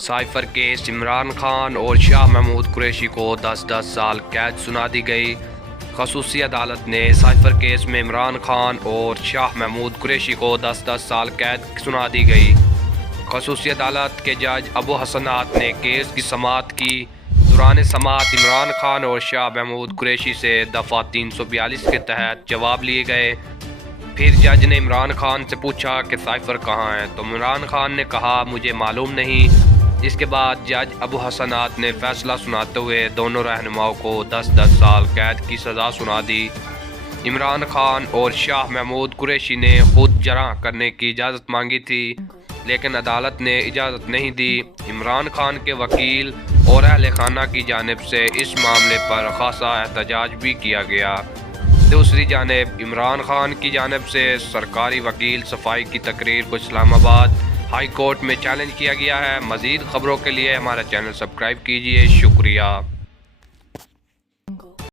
Cipher case Imran Khan اور شاہ محمود قریشی کو 10 سال قید سنا دی گئی۔ خصوصی عدالت نے سائفر کیس میں عمران خان اور شاہ محمود قریشی کو 10 سال قید سنا دی گئی۔ خصوصی عدالت کے جج ابو حسنات نے کیس کی سماعت کی۔ دوران سماعت عمران خان اور شاہ محمود قریشی سے دفعہ 342 کے تحت جواب لیے گئے۔ پھر جج نے عمران خان سے پوچھا کہ سائفر کہاں ہے، تو عمران خان نے کہا مجھے معلوم نہیں۔ اس کے بعد جج ابو حسنات نے فیصلہ سناتے ہوئے دونوں رہنماؤں کو 10 سال قید کی سزا سنا دی۔ عمران خان اور شاہ محمود قریشی نے خود جرح کرنے کی اجازت مانگی تھی، لیکن عدالت نے اجازت نہیں دی۔ عمران خان کے وکیل اور اہل خانہ کی جانب سے اس معاملے پر خاصا احتجاج بھی کیا گیا۔ دوسری جانب عمران خان کی جانب سے سرکاری وکیل صفائی کی تقریر کو اسلام آباد ہائی کورٹ میں چیلنج کیا گیا ہے۔ مزید خبروں کے لیے ہمارا چینل سبسکرائب کیجیے۔ شکریہ۔